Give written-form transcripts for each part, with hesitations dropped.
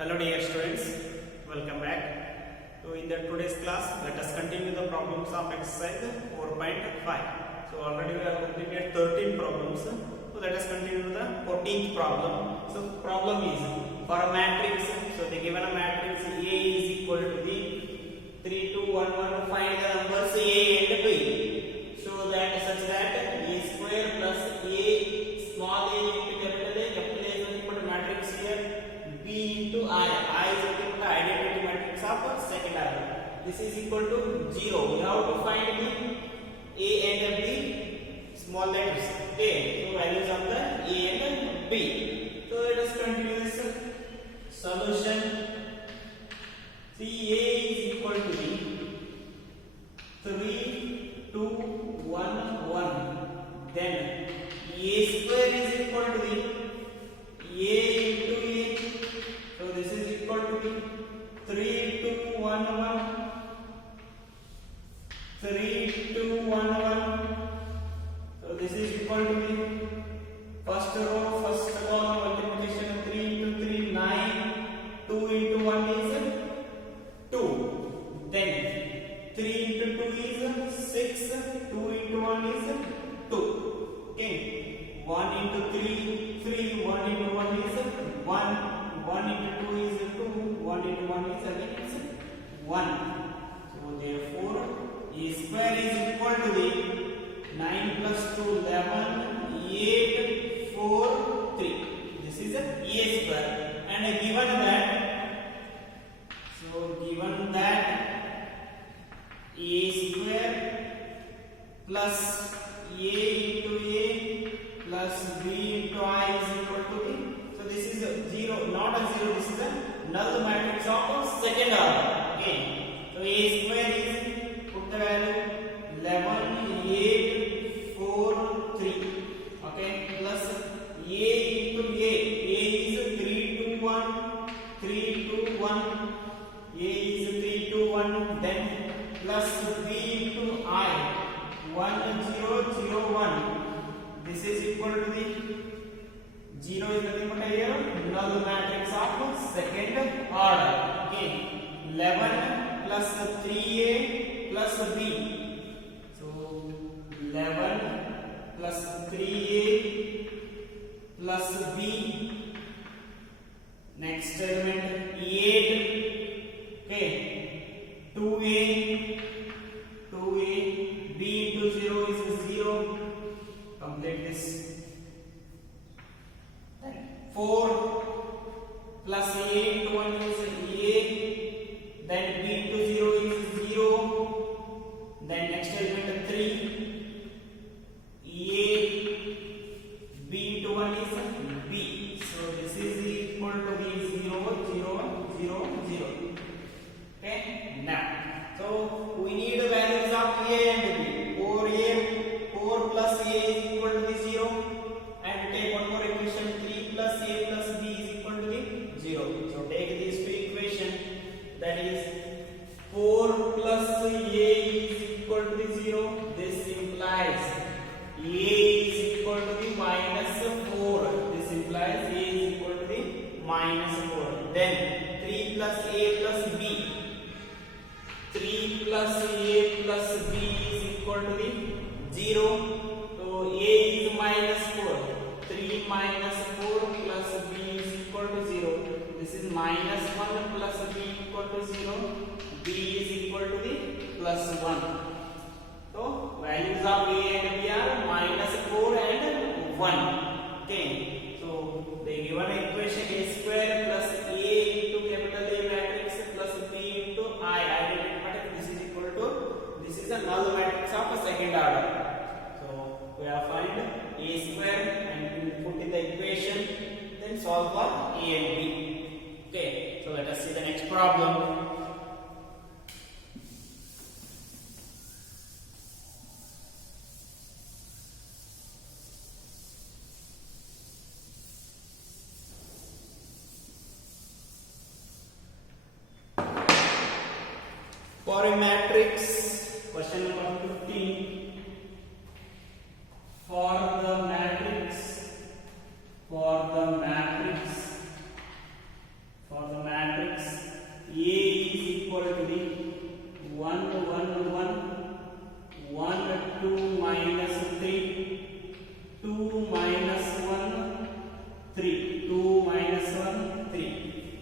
Hello dear students, welcome back. So in the today's class, let us continue the problems of exercise 4.5. So already we have completed 13 problems. So let us continue the 14th problem. So problem is for a matrix. So they given a matrix A is equal to the 3, 2, 1, 1. Find the numbers A and B. So that such that A square plus A small a into capital A is equal to matrix here. B into I is equal to identity matrix of second order. This is equal to 0. We have to find the A and B small letters. Okay, so values of the A and B. So let us continue this solution. See, A is equal to the 3, 2, 1, 1. Then A square is equal to the A into A. So this is equal to the 3, 2, 1, 1. 3, 2, 1, 1. So this is equal to the first row, first column multiplication 3 into 3, 9. 2 into 1 is 2. Then 3 into 2 is 6. 2 into 1 is 2. Okay. 1 into 3, 3. 1 into 1 is 1. 1 into 2 is 2. 1 into 1 is again 1. So therefore, A square is equal to the 9 plus 2, 11, 8, 4, 3. This is A square. And given that A square plus A into A plus B into I is equal to B. So this is a 0, not a 0, this is a null matrix of second order. Okay. So A square is, put the value 11, 8, 4, 3. Okay. Plus A into A. A is 3, 2, 1. 3, 2, 1. A is 3, 2, 1. Then plus B into I. 1, 0, 0, 1. This is equal to the 0 is nothing but here null matrix of second order. Okay. 11 plus 3A plus B. So 11 plus 3A plus B. Next element 8. Okay. 2A. B into 0 is 0. Complete this. 4 plus A into 1 is A. Then B into 0 is 0. Then next element 3. A. B into 1 is B. So this is equal to the 0, 0, 0, 0. Okay. Now, so we need the values of A and B. 4 plus A is equal to the 0. And take one more equation, 3 plus A plus B is equal to the 0. So take these two equations, that is 4 plus A is equal to the 0. This implies A is equal to the minus 4. This implies A is equal to the minus 4. Then 3 plus A plus B. 3 plus A plus B is equal to the 0. So A is minus 4. 3 minus 4 plus B is equal to 0. This is minus 1 plus B equal to 0. B is equal to the plus 1. So values of A and B are minus 4 and 1. Okay. So they given equation A square plus A into capital A matrix plus B into I identity matrix. This is equal to, this is a null matrix of a second order. We have find A square and put in the equation, then solve for A and B. Okay, so let us see the next problem. For a matrix, question number 15. For the matrix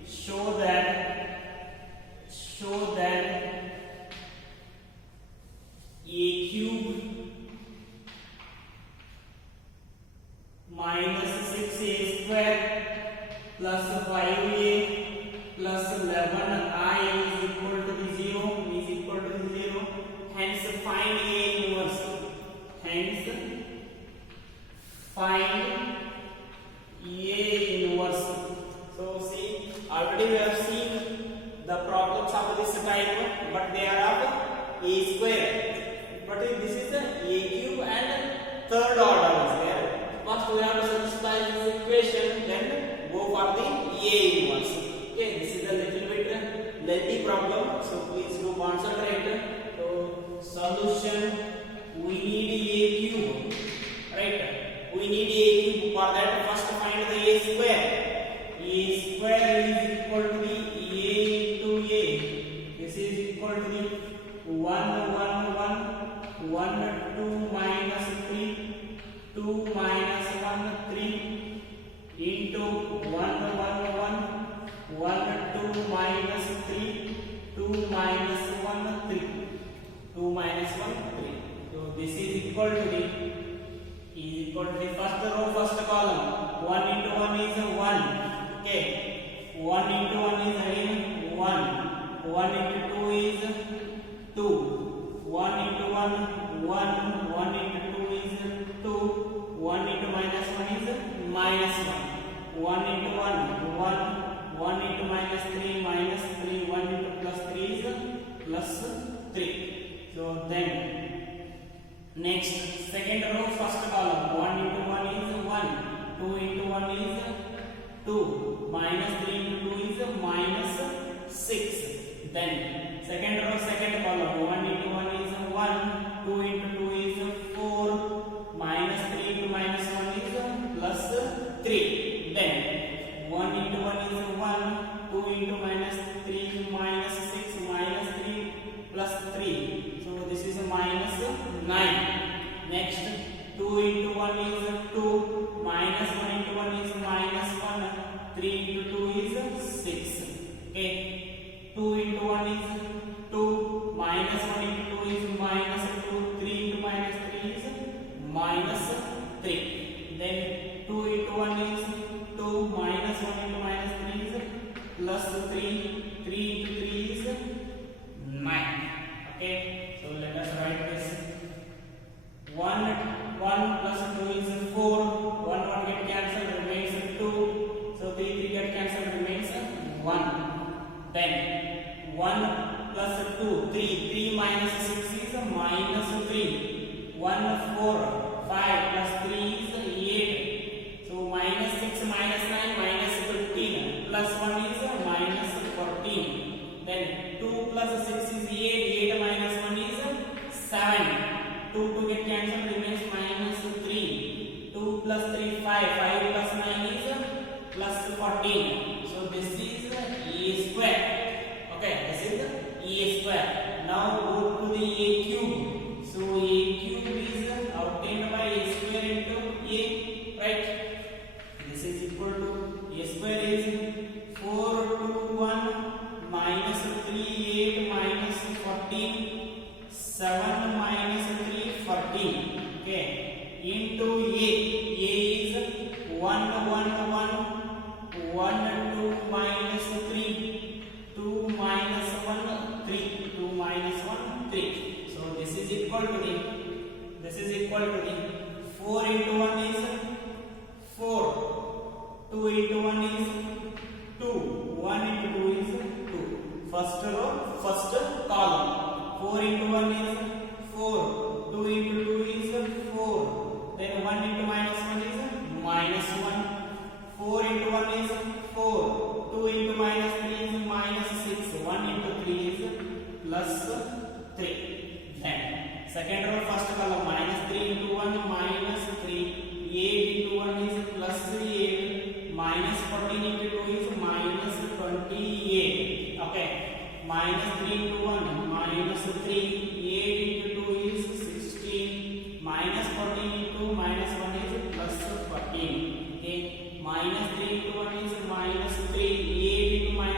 show that a cube minus 6a square plus 5a plus 11i is equal to the 0 is equal to the 0. Hence find a inverse. Hence find a inverse. So see, already we have seen the problems of this type, but they are of a square. But this is the a cube and third order is there. First we have to satisfy this equation, then go for the a inverse. Okay, this is a little bit lengthy problem, so please do concentrate. So solution, we need a cube, right? We need a cube. For that, first find the a square. A square is equal to the a into a. This is equal to the 1 2 minus 3 2 minus 1 3 into 1 2 minus 3 2 minus 1 3 2 minus 1 3. So this is equal to the first row first column. 1 into 1 is 1. Okay, 1 into 1 is again 1. 1 into 2 is 2. 1 into 1 1. 1 into 2 is 2. 1 into minus 1 is minus 1. 1 into 1 1. 1 into minus 3 minus 3. 1 into plus 3 is plus 3. So then next second row first column. 1 into 1 is 1. 2 into 1 is 2. Minus 3 into 2 is minus 6. Then second row second column. 1 into 1 is 1. 2 into 2 is 4. Minus 3 into minus 1 is plus 3. Then 1 into 1 is 1. 2 into minus 3 is minus 6. Minus 3 plus 3. So this is minus 9. Next 2 into 1 is 2. Minus 1 into 1 is minus 1. 3 into 2 is 6. Okay. 2 into 1 is 2. Minus 1 into 2 is minus 2. 3 into minus 3 is minus 3. Then 2 into 1 is 2. Minus 1 into minus 3 is plus 3. 3 into 3 is 9. Okay. So let us write this. 1 plus 2 is 4. 1 get cancelled, remains 2. So 3 get cancelled, remains 1. Then 1 plus 2 3 minus 6 is minus 3. 1 4 5 plus 3 is 8. So minus 6 minus 9 minus 15 plus 1 is minus 14. Then 2 plus 6 is 8. 8 minus 1 is 7. 2 get cancelled, remains minus 3. 2 plus 3 5. 5 plus 9 is plus 14. So this is a square. Okay, this is a square. Now go to the a cube. So a cube is obtained by a square into a, right? This is equal to a square is 421 minus 3 8 minus 14 7 minus 3 14. Okay, into a is 1 1 2 minus 3 2 minus 1 3 2 minus 1 3. So this is equal to the 4 into 1 is 4. 2 into 1 is 2. 1 into 2 is 2. First row first column. 4 into 1 is 4. 2 into 2 is 4. Then 1 into minus 1 is minus 1. 4 into 1 is 4. 2 into minus 3 is minus 6. 1 into 3 is plus 3. Then second row first column. Minus 3 into 1 minus 3. 8 into 1 is plus 8. Minus 14 into 2 is minus 28. Okay. Minus 3 into 1 minus 3. 8 into 2 is 16. Minus 14 into minus 1 is plus 14. Okay. Minus 3 into 1 is minus 3. 8 into minus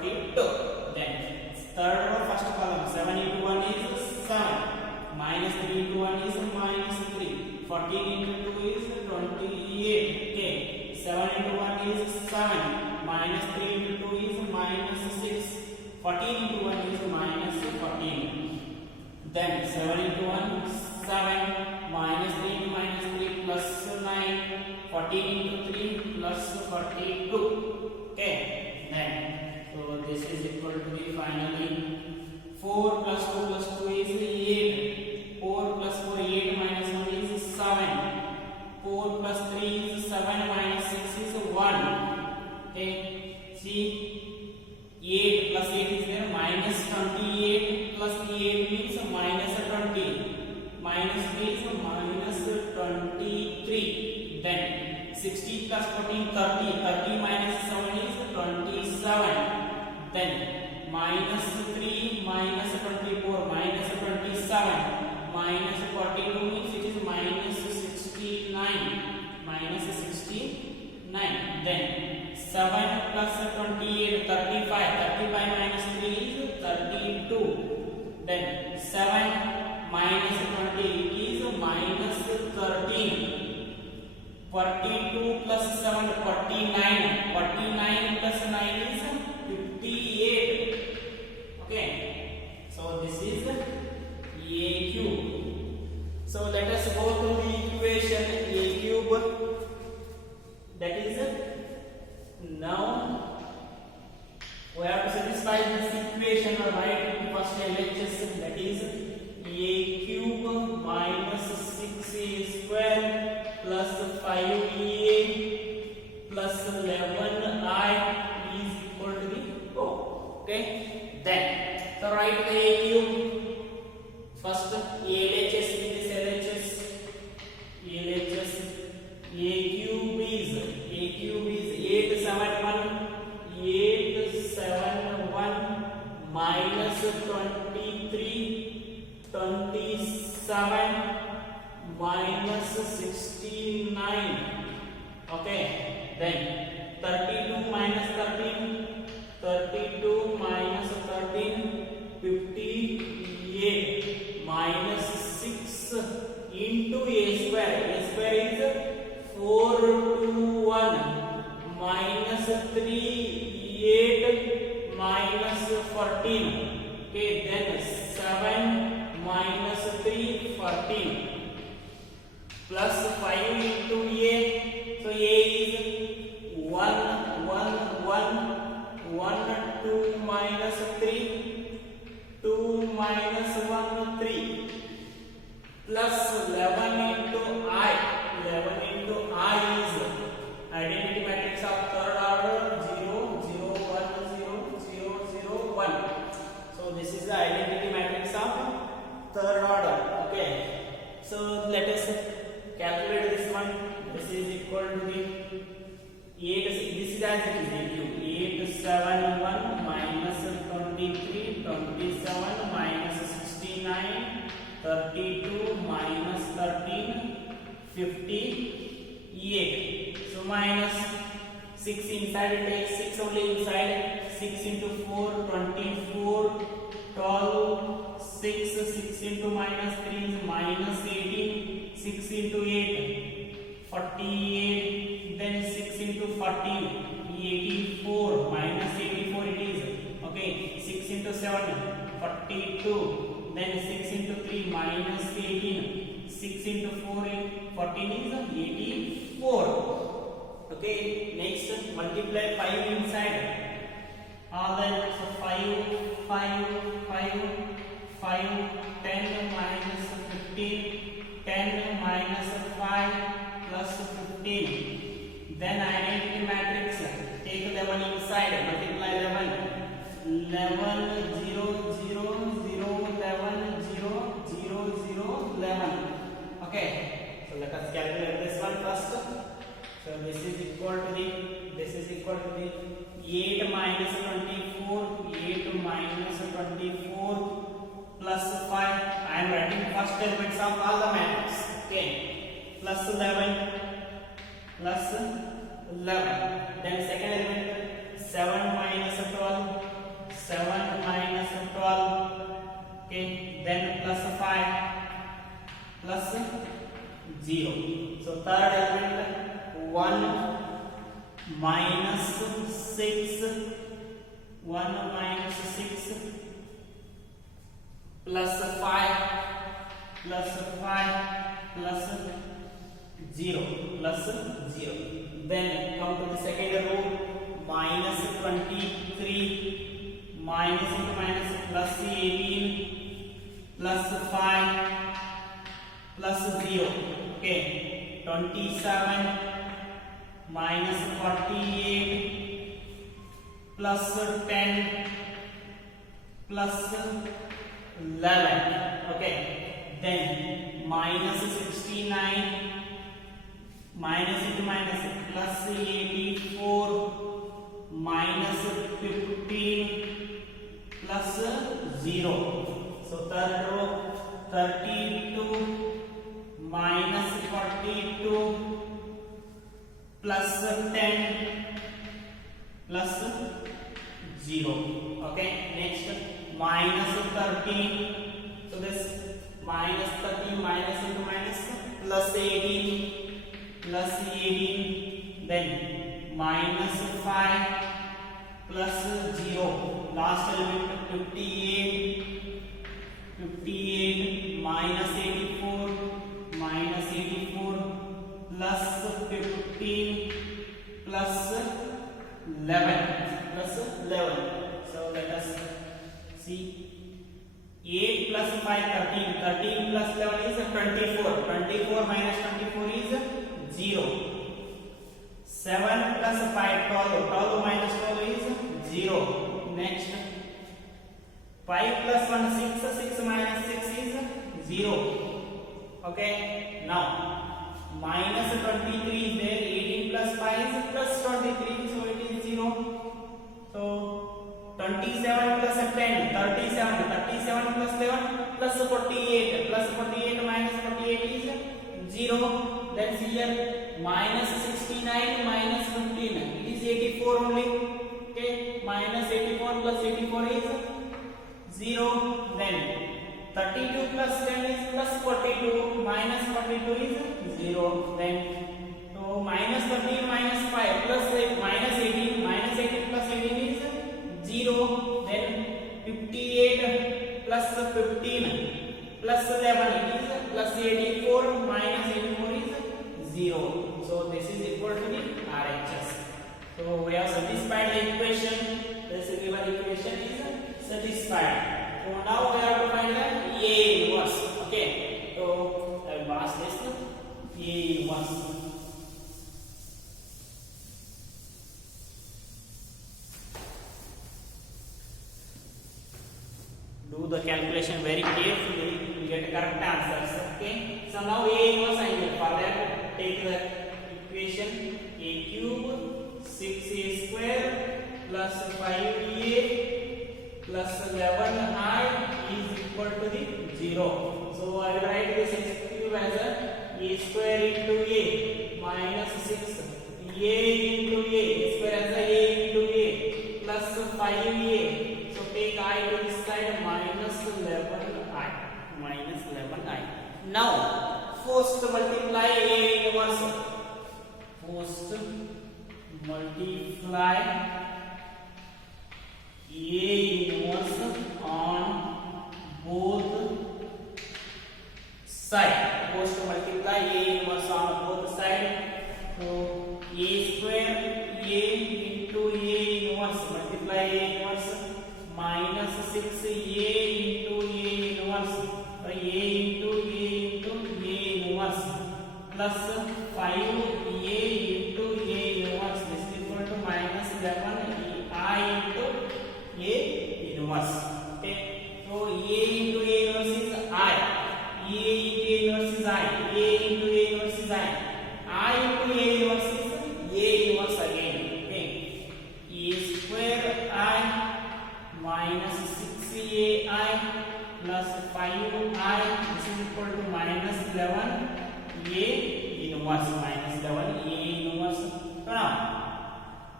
42. Then third row, first column, 7 into 1 is 7. Minus 3 into 1 is minus 3. 14 into 2 is 28. Okay. 7 into 1 is 7. Minus 3 into 2 is minus 6. 14 into 1 is minus 14. Then 7 into 1, 7. Minus 3 into minus 3 plus 9. 14 into 3 plus 42. Okay. Then, so this is equal to the finally 4 plus 2 plus 2 is 8. 4 plus 4, 8 minus 1 is 7. 4 plus 3 is 7 minus 6 is 1. Okay. See, 8 plus 8 is there, minus 28 plus 8 means minus 20. Minus 3 is minus 23. Then 60 plus 14, 30. 30 minus 7 is 27. Then minus 3 minus 24 minus 27. Minus 42 means it is minus 69. Minus 69. Then 7 plus 28, 35. 35 minus 3 is 32. Then 7 minus 20 is minus 13. 42 plus 7, 49. 49 plus 9 is 58. Okay. So this is a cube. So let us go to the equation a cube. That is, now we have to satisfy this equation or write it first LHS. That is a cube minus 6a square plus 5a plus 11i is equal to the O. Okay. Then, so write the a cube. First LHS in this LHS. LHS a cube is 871 minus 23 27 minus 69. Okay. Then 32 minus 13 32 minus 13 58 minus 6 into a square. A square is 421 minus 3 8 minus 14. Okay, then 7 minus 3 14 plus 5 into a. So a is 1 1 1 1 2 minus 3 2 minus 1 3 plus 11 into I. 11 into I is identity matrix of third order 0 0 1 0 0 0 1. So this is the identity matrix of third order. Okay. So let us calculate this one. This is equal to the 8. This is as it is a cube. 871 minus 23 27 minus 69 32 minus 13 58. So minus 6 inside, take 6 only inside. 6 into 4 24 12 6 6 into minus 3 is minus 18. 6 into 8 48. Then 6 into 14 84 minus 84 it is. Okay. 6 into 7 42. Then 6 into 3 minus 18. 6 into 4 14 is 84. Okay. Next multiply 5 inside. All that, so 5 5 5 5 10 minus 15 10 minus 5 plus 15. Then identity matrix, take 11 inside, multiply 11 11 0 0 0 11 0 0 0 11. Okay, so let us calculate this one first. So this is equal to the 8 minus 24 8 minus 24 plus 5. I am writing first elements of all the matrix. Okay, plus 11 plus 11. Then second element 7 minus 12 7 minus 12. Okay, then plus 5 plus 0. So third element 1 minus 6, 1 minus 6 plus 5 plus 5 plus 0 plus 0. Then come to the second row, minus 23 minus into minus plus 18 plus 5 plus 0. Okay, 27 minus 48 plus 10 plus 11. Okay, then minus 69 minus into minus plus 84 minus 15 plus 0. So third row, 32 minus 42 plus 10 plus 0. Okay, next minus 13. So this minus 13 minus into minus plus 18 plus 18. Then minus 5 plus 0. Last element 58 minus 84 minus 84 plus 15 plus 11 plus 11. So let us see. 8 plus 5 13, 13 plus 11 is 24, 24 minus 24 is 0. 7 plus 5 12, 12 minus 12 is 0. Next 5 plus 1 6, 6 minus 6 is 0. Okay, now minus 23 is there, 18 plus 5 is plus 23, so it is 0. So 27 plus 10, 37, 37 plus 11 plus 48, plus 48 minus 48 is 0. Let's see here, minus 69 minus 15, it is 84 only. Okay, minus 84 plus 84 is 0. Then 32 plus 10 is plus 42, minus 42 is 0. Then so minus 13 minus 5 plus minus 18, minus 18 plus 18 is 0. Then 58 plus 15 plus 11 it is plus 84, minus 84 is 0. So this is equal to the RHS. So we have satisfied the equation. This given equation is satisfied. So now we have to find the A inverse. Okay. So I will pass this to A inverse. Do the calculation very carefully, you get correct answers. Okay. So now A inverse angle. For that, take the equation A cube 6A square plus 5A plus 11I is equal to the 0. So I will write this x cube as a square into A minus 6 A into A square as a into A plus 5A. So take I to this side, minus 11I, minus 11I. Now first multiply A inverse. First multiply A inverse on both sides. First multiply A inverse on both sides. So A square A into A inverse, multiply A inverse, minus 6A into A inverse, A into A inverse, plus 5A into A inverse. This is equal to minus 11I into A inverse. Okay. So A into A inverse is I. A into A inverse is I. A into A inverse is I. I into A inverse is A inverse again. Okay. A square I minus 6AI plus 5I. This is equal to minus 11 A inverse, minus 11 A inverse. So now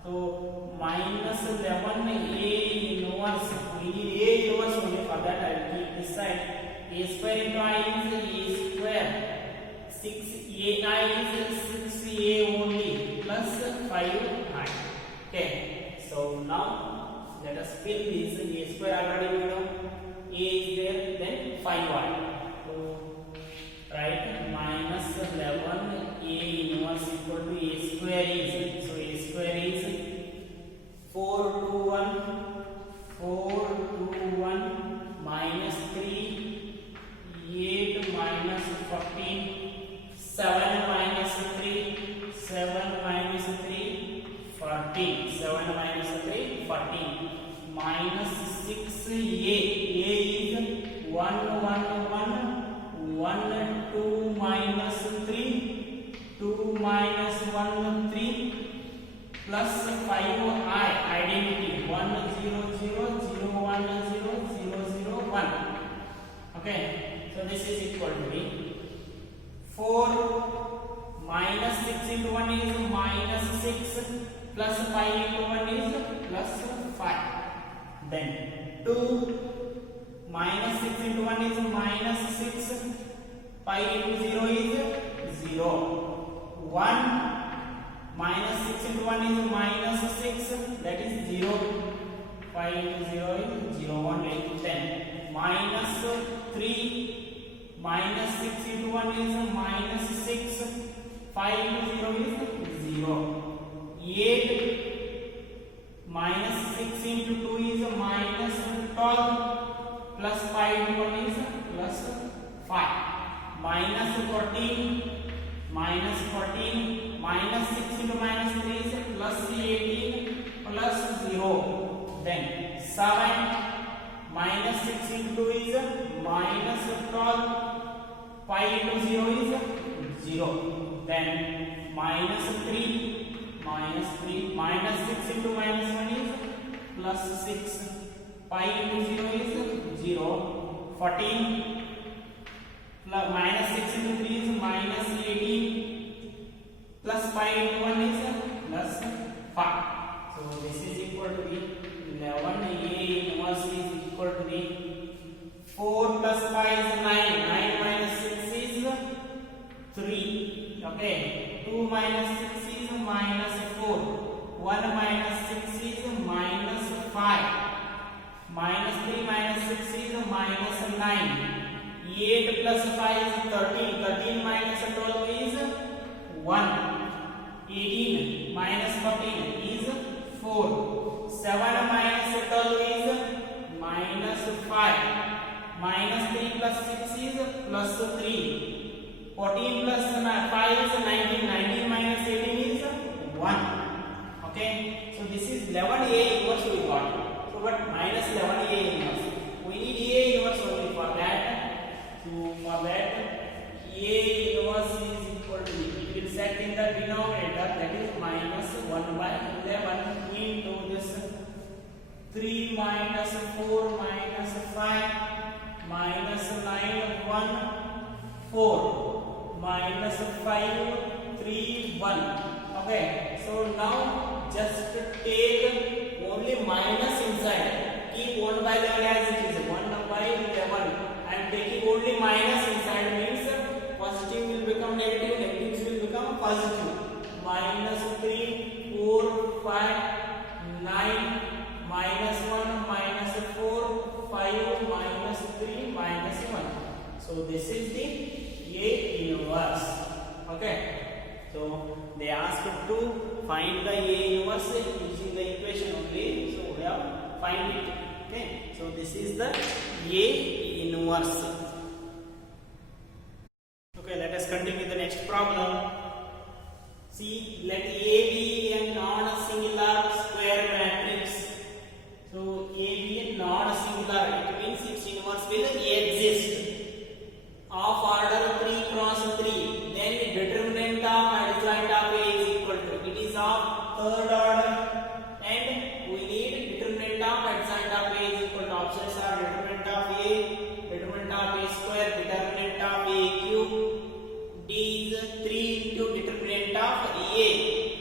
So minus 11 A inverse. We need A inverse only. For that I will keep this side. A square into I is A square. 6AI is 6A only plus 5I. Okay. So now let us fill this. A square already we know. A is there, then 5Y. So write minus 11 A inverse equal to A square is. So A square is 4 to 1 minus 3 8 minus 14 7 minus 3 7 minus 3 14 7 minus 3 14 minus 6A. A is 1 1 1 1 2 minus 3 2 minus 1 3 plus 5I identity 1 0 0 0 1 0 0 0 1. Okay, so this is equal to be 4 minus 6 into 1 is minus 6 plus 5 into 1 is plus 5. Then 2 minus 6 into 1 is minus 6. 5 into 0 is 0. 1 minus 6 into 1 is minus 6. That is 0. 5 into 0 is 0 only. Then minus 3 minus 6 into 1 is minus 6. 5 into 0 is 0. 8 minus 6 into 2 is minus 12 plus 5 into 1 is plus 5. Minus 14 minus 14 minus 6 into minus 3 is plus 18 plus 0. Then 7 minus 6 into 2 is minus 12. 5 into 0 is 0. Then minus 3 minus 6 into minus 1 is plus 6. 5 into 0 is 0. 14 plus minus 6 into 3 is minus 18 plus 5 into 1 is plus 5. So this is equal to be 11 A inverse is equal to be 4 plus 5 is 9. 9 minus 6 is 3. Okay. 2 minus 6 is minus 4. 1 minus 6 is minus 5. Minus 3 minus 6 is minus 9. 8 plus 5 is 13. 13 minus 12 is 1. 18 minus 14 is 4. 7 minus 12 is minus 5. Minus 3 plus 6 is plus 3. 14 plus 5 is 19. 19 minus 18 is 1. Okay. So this is 11A inverse we got. So but minus 11A inverse. We need A inverse only for that. So for that A inverse is equal to, it will set in the denominator, that is minus 1 by 11 into this 3 minus 4 minus 5 minus 9 1 4 minus 5 3 1. Okay, so now just take only minus inside. Keep 1 by 11 as it is. 1 by 11. And taking only minus inside means positive will become negative, negatives will become positive. Minus 3, 4, 5, 9, minus 1, minus 4, 5, minus 3, minus 1. So this is the A inverse. Okay. So they asked to find the A inverse using the equation only. So we have find it. Okay. So this is the A inverse. Okay, let us continue the next problem. See, let A be a non-singular square matrix. So A be a non-singular, it means its inverse will exist. Of order 3 cross 3, then determinant of adjoint of A is equal to, it is of third order, and we need determinant of adjoint of A is equal to, options are determinant of A, determinant of A square, determinant of A cube. D is 3 into determinant of A.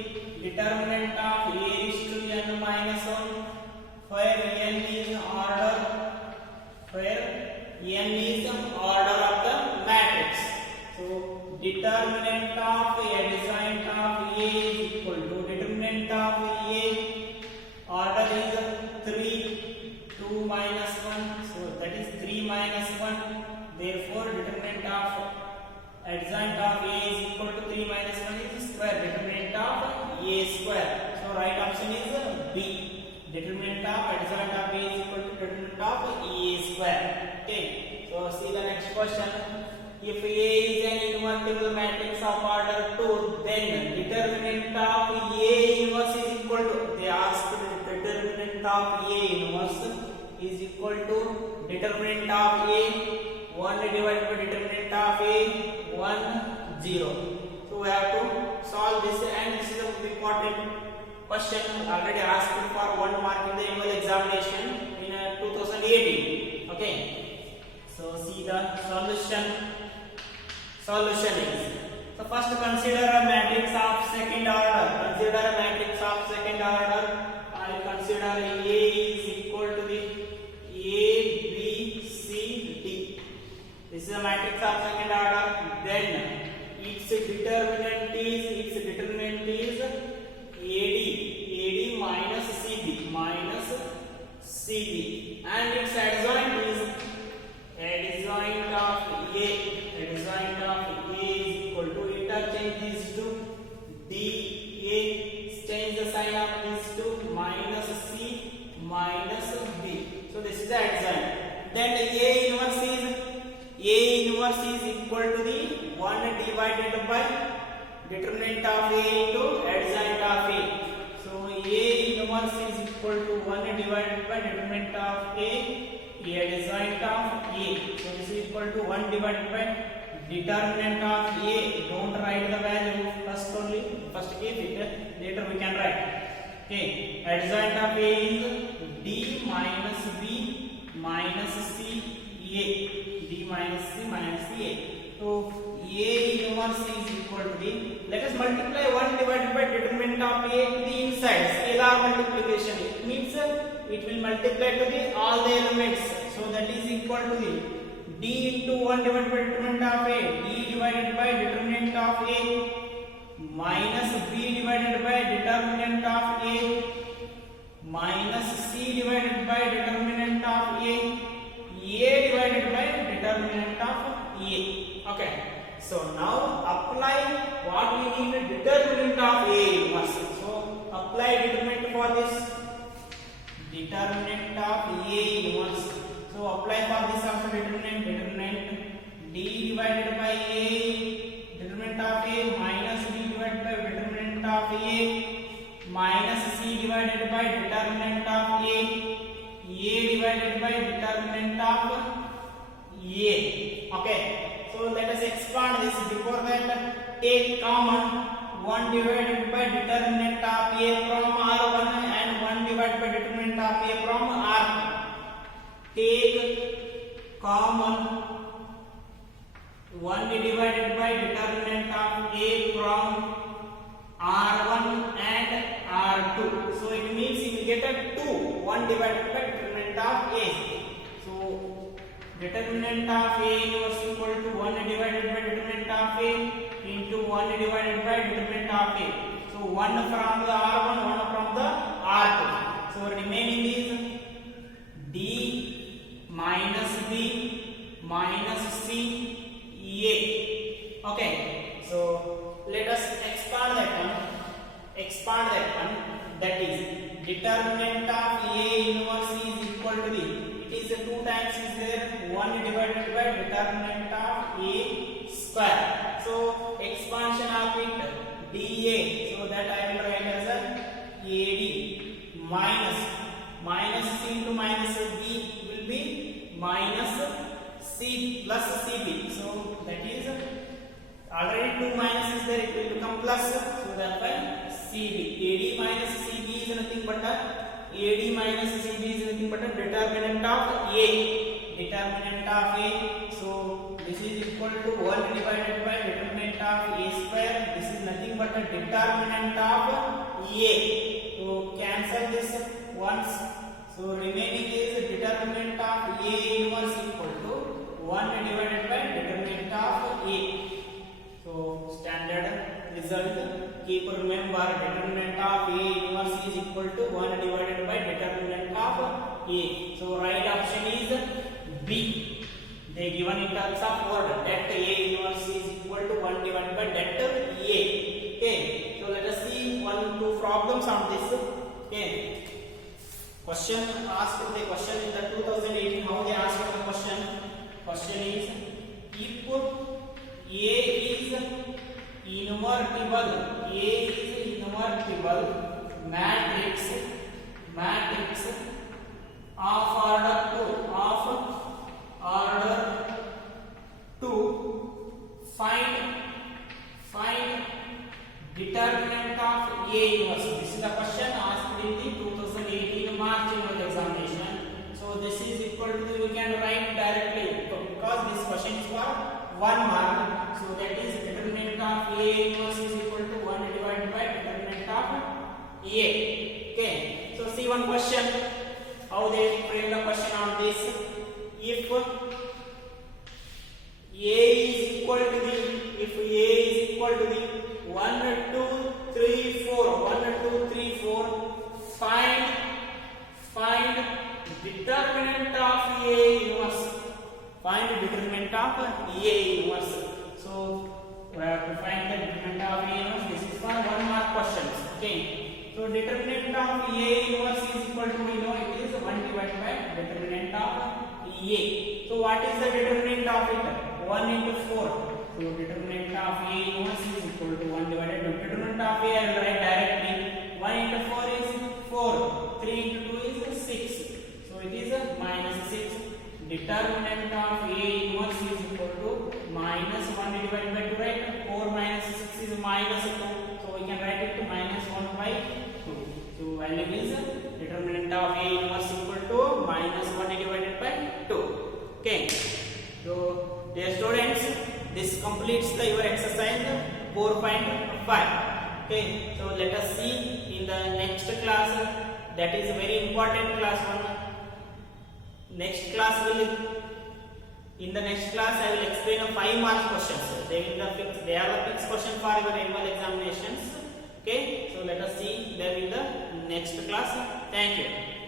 determinant of a raised to n minus 1, where n is order, where n is order of the matrix. So determinant of adjoint of A is equal to determinant of A order is 3, 2 minus 1, so that is 3 minus 1. Therefore determinant of adjoint of A is equal to 3 minus 1 is square, determinant of A square. So right option is B. Determinant of adjoint of A is equal to determinant of A square. Okay. So see the next question. If A is an invertible matrix of order 2, then determinant of A inverse is equal to, they asked determinant of A inverse is equal to determinant of A 1 divided by determinant of A 1 0. So we have to solve this, and this is a important question already asked for 1 mark in the annual examination in 2018. Okay. So see the solution. Solution is, so first consider a matrix of second order. Consider a matrix of second order. I will consider A is equal to the A, B, C, D. This is a matrix of second order. Then its determinant is AD minus CB, and its adjoint is adjoint of A. Adjoint of A is equal to, interchange these two, DA, change the sign of these two, minus C minus B. So this is the adjoint. Then A inverse is equal to the 1 divided by determinant of A into adjoint of A. So A inverse is equal to 1 divided by determinant of A, adjoint of A. So this is equal to 1 divided by determinant of A. Don't write the value first only. First keep it. Later we can write. Okay. Adjoint of A is D minus B minus C A. D minus C minus A. So A inverse is equal to the. Let us multiply 1 divided by determinant of A to the inside. Scalar multiplication. It means it will multiply to the all the elements. So that is equal to the D into 1 divided by determinant of A, D divided by determinant of A, minus B divided by determinant of A, minus C divided by determinant of A divided by determinant of A. Okay. So now apply what we need, determinant of A inverse. So apply determinant for this, determinant of A inverse. So apply for this also determinant D divided by A, determinant of A, minus D divided by determinant of A, minus C divided by determinant of A divided by determinant of A. Okay. So let us expand this. Before that, take common 1 divided by determinant of A from R1 and 1 divided by determinant of A from R2. Take common 1 divided by determinant of A from R1 and R2. So it means you will get a 2. 1 divided by determinant of A. So determinant of A is equal to 1 divided by determinant of A into 1 divided by determinant of A. So 1 from the R1, 1 from the R2. So remaining is D minus B minus C A. Okay. So let us expand that one. That is determinant of A inverse is equal to B. It is 2 times is there, 1 divided by determinant of A square. So expansion of it dA. So that I will write as a AD minus C into minus B will be minus C plus CB. So that is already 2 minus is there, it will become plus. So that by CB. AD minus CB is nothing but AD minus CB is nothing but a determinant of A. So this is equal to 1 divided by determinant of a square. This is nothing but a determinant of a. So cancel this once. So remaining is determinant of a inverse equal to 1 divided by determinant of a. So standard result, keep remember determinant of a inverse is equal to 1 divided by determinant of a. So right option is B. They given in terms of word that A inverse is equal to 1 divided by that A. Okay. So let us see 2 problems on this. Okay. Question asked the question in the 2018. How they asked the question? Question is if A is invertible. A is invertible matrix of order 2 find determinant of A inverse. This is the question asked in the 2018 March annual examination. So this is equal to, you can write directly because this question is for 1 mark. So that is determinant of A inverse is equal to 1 divided by determinant of A. Okay. So see one question. How they frame the question on this? If A is equal to the 1 2 3 4 find determinant of A inverse. Find determinant of A inverse. So we have to find the determinant of A inverse. This is for 1 mark questions. Okay. So determinant of A inverse is equal to, we know it is 1 divided by determinant of A. So what is the determinant of it? 1 into 4. So determinant of A inverse is equal to 1 divided by determinant of A. I will write directly. 1 into 4 is 4. 3 into 2 is 6. So it is minus 6. Determinant of A inverse is equal to minus 1 divided by 2, right? 4 minus 6 is minus 2. So we can write it to minus 1 by 2. So value is determinant of A inverse equal to minus 1 divided by 2. Okay. So dear students, this completes your exercise 4.5. Okay. So let us see in the next class. That is a very important class 1. Next class in the next class I will explain a 5 mark questions. They are the fixed question for your annual examinations. Okay, so let us see them in the next class. Thank you.